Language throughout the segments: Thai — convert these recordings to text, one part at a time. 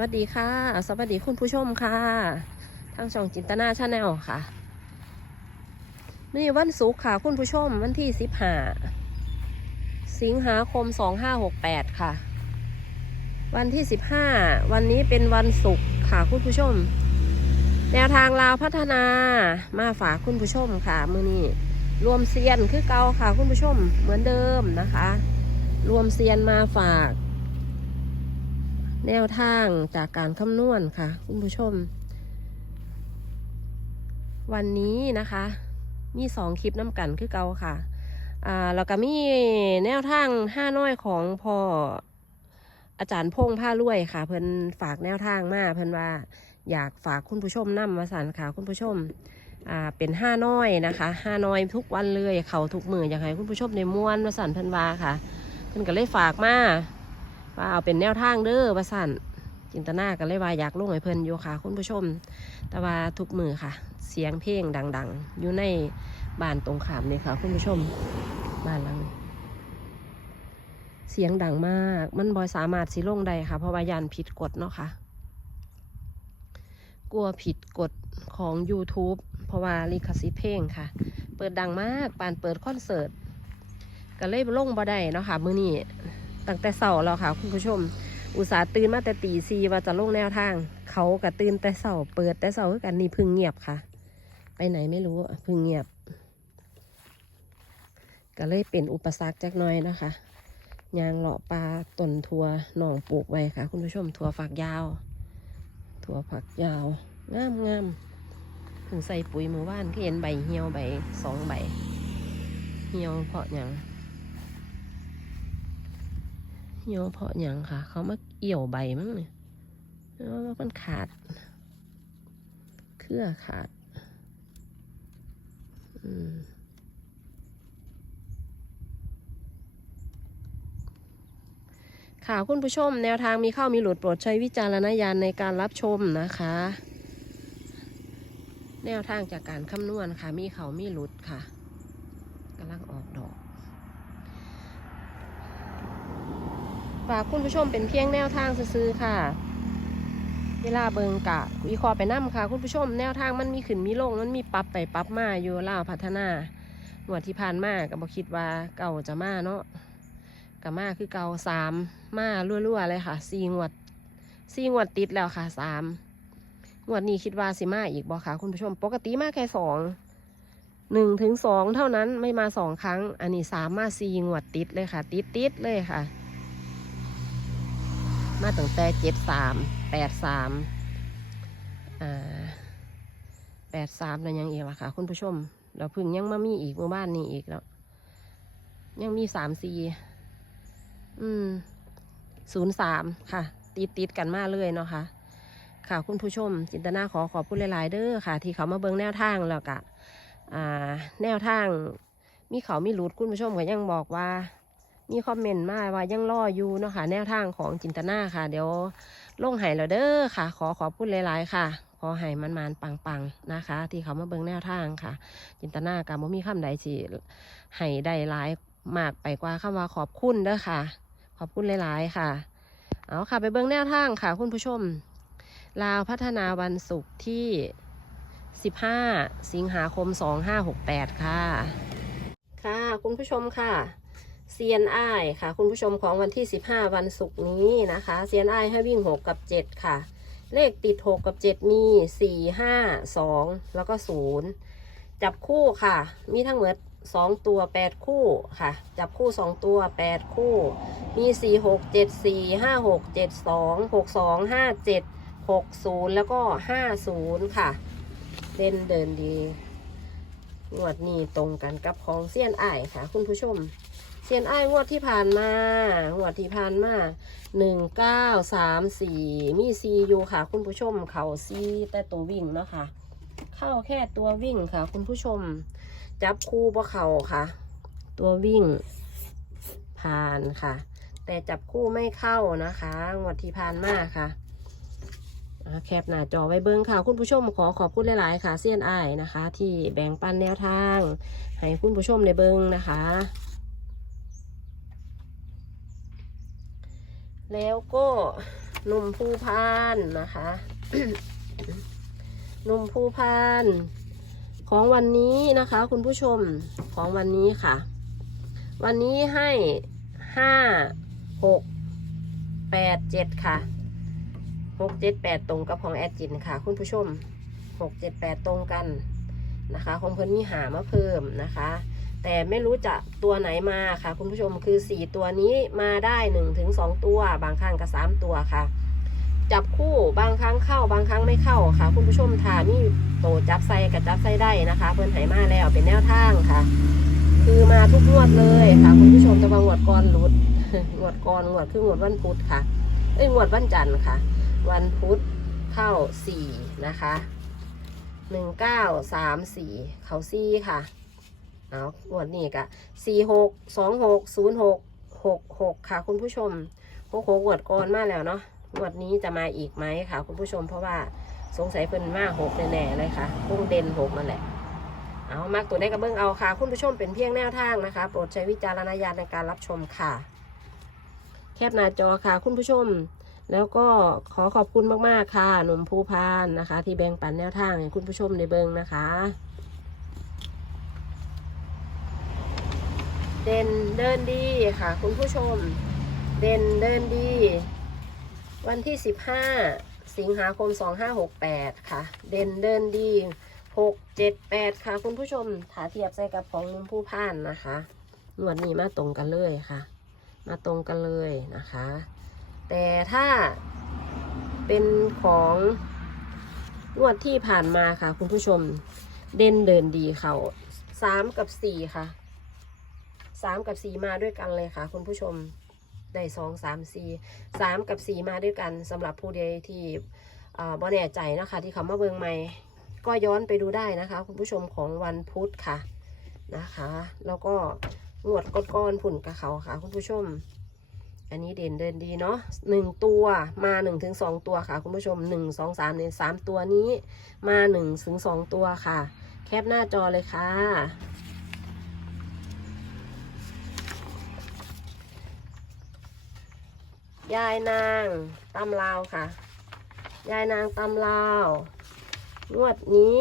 วัสดีค่ะ สวัสดีคุณผู้ชมค่ะ ทางช่องจินตนาชาแนลค่ะนี่วันศุกร์ค่ะ คุณผู้ชมวันที่สิบห้าสิงหาคมสองห้าหกแปดค่ะ วันที่สิบห้าวันนี้เป็นวันศุกร์ค่ะ คุณผู้ชม แนวทางลาวพัฒนามาฝากคุณผู้ชมค่ะ มือนี้รวมเซียนคือเก่าค่ะ คุณผู้ชมเหมือนเดิมนะคะ รวมเซียนมาฝาก แนวทางจากการคำนวณค่ะ คุณผู้ชม วันนี้นะคะ มีสองคลิปน้ำกันคือเก่าค่ะอ่าแล้วก็มีแนวทางห้าน้อยของพ่ออาจารย์พงผ้ารวยค่ะ เพิ่นฝากแนวทางมาเพิ่นว่าอยากฝากคุณผู้ชมนำมาสันค่ะคุณผู้ชมอ่าเป็นห้าน้อยนะคะห้าน้อยทุกวันเลยเขาทุกมืออยากให้คุณผู้ชมในม้วนมาสันเพิ่นว่าค่ะเพิ่นก็เลยฝากมา ว่าเอาเป็นแนวทางเด้อว่าสั่นจินตนาก็เลยว่าอยากลงให้เพิ่นอยู่ค่ะ คุณผู้ชม แต่ว่าทุกมือค่ะ เสียงเพลงดัง ๆ อยู่ในบ้านตรงขามนี่ค่ะ คุณผู้ชมบ้านหลังนี้เสียงดังมาก มันบอยสามารถสิลงได้ค่ะ เพราะว่ายันผิดกฎเนาะค่ะ กลัวผิดกฎของ YouTube เพราะว่าลิขสิทธิ์เพลงค่ะ เปิดดังมากปานเปิดคอนเสิร์ต ก็เลยลงบ่ได้เนาะค่ะ มื้อนี้ ตั้งแต่เสาแล้วค่ะ คุณผู้ชม อุตส่าห์ตื่นมาแต่ตีซีว่าจะลงแนวทาง เขาก็ตื่นแต่เสาเปิดแต่เสาคือกันนี่พึ่งเงียบค่ะ ไปไหนไม่รู้พึ่งเงียบ ก็เลยเป็นอุปสรรคจักน้อยนะคะยางเลาะปลาต้นทัวหนองปลูกไว้ค่ะ คุณผู้ชมถั่วฝักยาวถั่วฝักยาวงามงามถึงใส่ปุ๋ยมือว่านก็เห็นใบเหี่ยวใบสองใบ เหี่ยวเพราะหยัง เหี่ยเพาะหยังค่ะ เขามาเอี่ยวใบมั้งเนี่ยแล้วมันขาด เครือขาด อืมค่ะคุณผู้ชมแนวทางมีเข้ามีหลุดโปรดใช้วิจารณญาณในการรับชมนะคะ แนวทางจากการคำนวณค่ะ มีเขามีหลุดค่ะกำลังออกดอก ฝากคุณผู้ชมเป็นเพียงแนวทางซื้อค่ะ เวลาเบิงกะวิเคราะห์ไปนั่ค่ะ คุณผู้ชมแนวทางมันมีขึ้นมีลงมันมีปรับไปปรับมาอยู่ล่าพัฒนาหนวดที่ผ่านมาก็บอคิดว่าเก่าจะมาเนาะกับมาคือเก่าสามมารั่วๆเลยค่ะสี่งวดสี่งวดติดแล้วค่ะสามงวดนี้คิดว่าสิมาอีกบอค่ะคุณผู้ชม ปกติมาแค่สองหนึ่งถึงสองเท่านั้นไม่มาสองครั้ง อันนี้สามมาสี่งวดติดเลยค่ะ ติดติดเลยค่ะ มาตั้งแต่เจ็ดสามแปดสามอ่าแปดสามแล้วยังอีกล่ะค่ะ คุณผู้ชม เราพึ่งยังมามีอีกเมื่อบ้านนี้อีกแล้ว ยังมีสามสี่อืมศูนย์สามค่ะ ติดติดกันมาเลยเนาะค่ะค่ะคุณผู้ชม จินตนาขอขอบคุณหลาย ๆ เด้อค่ะ ที่เขามาเบิ่งแนวทางแล้วกะ อ่า แนวทาง มีเขามีรูดคุณผู้ชมก็ยังบอกว่า มีคอมเมนต์มาว่ายังรออยู่เนาะค่ะแนวทางของจินตนาค่ะ เดี๋ยวลงหายแล้วเด้อค่ะ ขอขอบคุณหลายๆ ค่ะ ขอให้มันมันปังๆนะคะ ที่เขามาเบิ่งแนวทางค่ะ จินตนากับบ่มีคำใดสิให้ได้หลายมากไปกว่าคำว่าขอบคุณเด้อค่ะ ขอบคุณหลายๆค่ะ เอาค่ะไปเบิ่งแนวทางค่ะ คุณผู้ชม ลาวพัฒนาวันศุกร์ที่ 15 สิงหาคม 2568 ค่ะ ค่ะคุณผู้ชมค่ะ CNI ค่ะ คุณผู้ชมของวันที่ 15 วันศุกร์นี้นะคะ CNI ให้วิ่ง 6 กับ 7 ค่ะ เลขติด 6 กับ 7 มี 4 5 2 แล้วก็ 0 จับคู่ค่ะ มีทั้งหมด2 ตัว 8 คู่ค่ะ จับคู่ 2 ตัว 8 คู่ มี 4 6 7 4 5 6 7 2 6 2 5 7 6 0 แล้วก็ 5 0 ค่ะ เล่นเดินดีงวดนี้ตรงกันกับของเซียนไอายค่ะ คุณผู้ชม เซียนไอายงวดที่ผ่านมางวดที่ผ่านมาหนึ่งเก้าสามสี่มีซีอยู่ค่ะ คุณผู้ชมเขาซีแต่ตัววิ่งเนาะค่ะ เข้าแค่ตัววิ่งค่ะ คุณผู้ชม จับคู่บ่เขาค่ะ ตัววิ่ง ผ่านค่ะ แต่จับคู่ไม่เข้านะคะงวดที่ผ่านมาค่ะแคปหน้าจอไว้เบิ้งค่ะ คุณผู้ชมขอขอบคุณหลาย ๆ ค่ะเซียนไอายนะคะ ที่แบ่งปันแนวทาง ให้คุณผู้ชมในเบิ้งนะคะ แล้วก็หนุ่มภูพานนะคะหนุ่มภูพานของวันนี้นะคะ คุณผู้ชมของวันนี้ค่ะ วันนี้ให้ห้าหกแปดเจ็ดค่ะหกเจ็ดแปดตรงกับของแอดจินค่ะ คุณผู้ชมหกเจ็ดแปดตรงกันนะคะ ของเพิ่นมีหามาเพิ่มนะคะ แต่ไม่รู้จะตัวไหนมาค่ะ คุณผู้ชมคือสี่ตัวนี้มาได้หนึ่งถึงสองตัว บางครั้งก็สามตัวค่ะ จับคู่บางครั้งเข้าบางครั้งไม่เข้าค่ะ คุณผู้ชมทานี่โตจับไซกับจับไซได้นะคะ เพิ่นไหมาแล้วเป็นแนวทางค่ะ คือมาทุกงวดเลยค่ะ คุณผู้ชมแต่ว่างวดก่อนหลุดงวดก่อนงวดคืองวดวันพุธค่ะเอ้ยงวดวันจันทร์ค่ะ วันพุธเข้าสี่นะคะหนึ่งเก้าสามสี่เขาซี่ค่ะ เอางวดนี้กะสี่หกสองหกศูนย์หกหกหกค่ะคุณผู้ชมหกหกงวดก่อนมาแล้วเนาะงวดนี้จะมาอีกไหมค่ะ คุณผู้ชมเพราะว่าสงสัยเป็นมาหกแน่ๆเลยค่ะพุ่งเด่นหกนั่นแหละ เอามากตัวได้กระเบื้องเอาค่ะ คุณผู้ชมเป็นเพียงแนวทางนะคะ โปรดใช้วิจารณญาณในการรับชมค่ะ แคปหน้าจอค่ะ คุณผู้ชม แล้วก็ขอขอบคุณมากๆค่ะ หนุ่มภูพานนะคะ ที่แบ่งปันแนวทางให้คุณผู้ชมในเบิงนะคะ เด่นเดินดีค่ะ คุณผู้ชม เด่นเดินดี วันที่ 15 สิงหาคม 2568 ค่ะ เด่นเดินดีหกเจ็ดแปดค่ะ คุณผู้ชมถาเทียบใส่กับของนุ่มผู้พ่านนะคะงวดนี้มาตรงกันเลยค่ะ มาตรงกันเลยนะคะ แต่ถ้าเป็นของงวดที่ผ่านมาค่ะ คุณผู้ชม เด่นเดินดีเขาสามกับสี่ค่ะ สามกับสี่มาด้วยกันเลยค่ะ คุณผู้ชมได้สองสามสี่สามกับสี่มาด้วยกันสำหรับผู้ใดที่บ่แน่ใจนะคะ ที่เขามาเบิงใหม่ก็ย้อนไปดูได้นะคะ คุณผู้ชมของวันพุธค่ะนะคะ แล้วก็งวดก้อนๆผุ่นกับเขาค่ะ คุณผู้ชม อันนี้เด่นเดินดีเนาะหนึ่งตัวมาหนึ่งถึงสองตัวค่ะ คุณผู้ชมหนึ่งสองสามเนี่ยสามตัวนี้มาหนึ่งถึงสองตัวค่ะ แคปหน้าจอเลยค่ะ ยายนางตำลาวค่ะ ยายนางตำลาว งวดนี้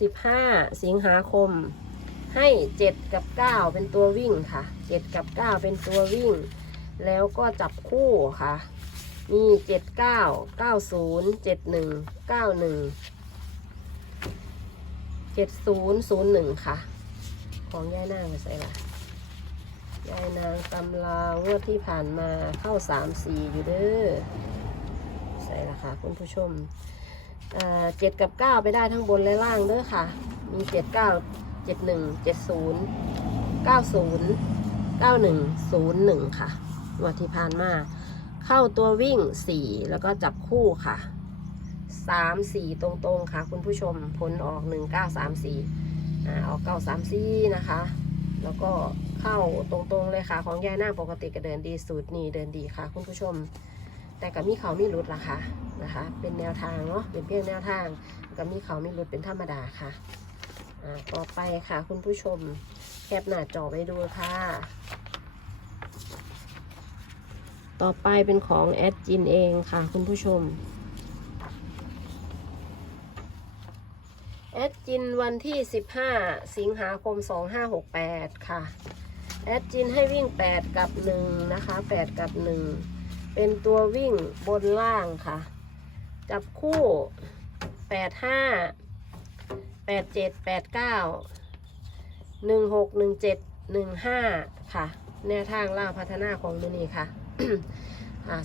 15 สิงหาคม ให้ 7 กับ 9 เป็นตัววิ่งค่ะ 7 กับ 9 เป็นตัววิ่ง แล้วก็จับคู่ค่ะ มี 7 9 9 0 7 1 9 1 7 0 0 1 ค่ะ ของยายนางใส่ละ ยายนางตำลาวงวดที่ผ่านมาเข้า3 4อยู่เด้อใส่ละค่ะคุณผู้ชมเจ็ดกับเก้าไปได้ทั้งบนและล่างเด้อค่ะ มีเจ็ดเก้าเจ็ดหนึ่งเจ็ดศูนย์เก้าศูนย์เก้าหนึ่งศูนย์หนึ่งค่ะงวันที่ผ่านมาเข้าตัววิ่งสี่แล้วก็จับคู่ค่ะสามสี่ตรงๆค่ะ คุณผู้ชมผลออกหนึ่งเก้าสามสี่อ่าออกเก้าสามสี่นะคะ แล้วก็ เข้าตรงๆเลยค่ะ ของยายหน้าปกติก็เดินดีสูตรนี้เดินดีค่ะ คุณผู้ชม แต่กับมีเขามีรุดล่ะค่ะนะคะ เป็นแนวทางเนาะเป็นเพียงแนวทางกับมีเขามีรุดเป็นธรรมดาค่ะต่อไปค่ะ คุณผู้ชมแคปหน้าจอไปดูค่ะ ต่อไปเป็นของแอดจินเองค่ะ คุณผู้ชมแอดจินวันที่ 15 สิงหาคม 2568 ค่ะ แอดจินให้วิ่ง 8 กับ 1 นะคะ 8 กับ 1 เป็นตัววิ่งบนล่างค่ะ จับคู่ 8 5 8 7 8 9 1 6 1 7 1 5 ค่ะ แนวทางล่างพัฒนาของมินี่ค่ะ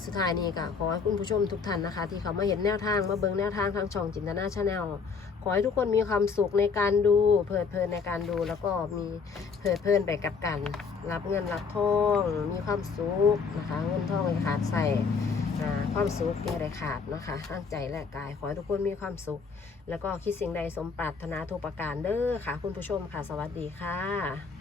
สุดท้ายนี้ก็ขอให้คุณผู้ชมทุกท่านนะคะ ที่เขามาเห็นแนวทางมาเบิ่งแนวทางทางช่องจินตนาชาแนลขอให้ทุกคนมีความสุขในการดู เพลิดเพลินในการดู แล้วก็มีเพลิดเพลินไปกับกัน รับเงินรับทองมีความสุขนะคะเงินทองขาดใส่ความสุขอย่าได้ขาดนะคะทั้งใจและกาย ขอให้ทุกคนมีความสุข แล้วก็คิดสิ่งใดสมปรารถนาทุกประการเด้อค่ะ คุณผู้ชมค่ะสวัสดีค่ะ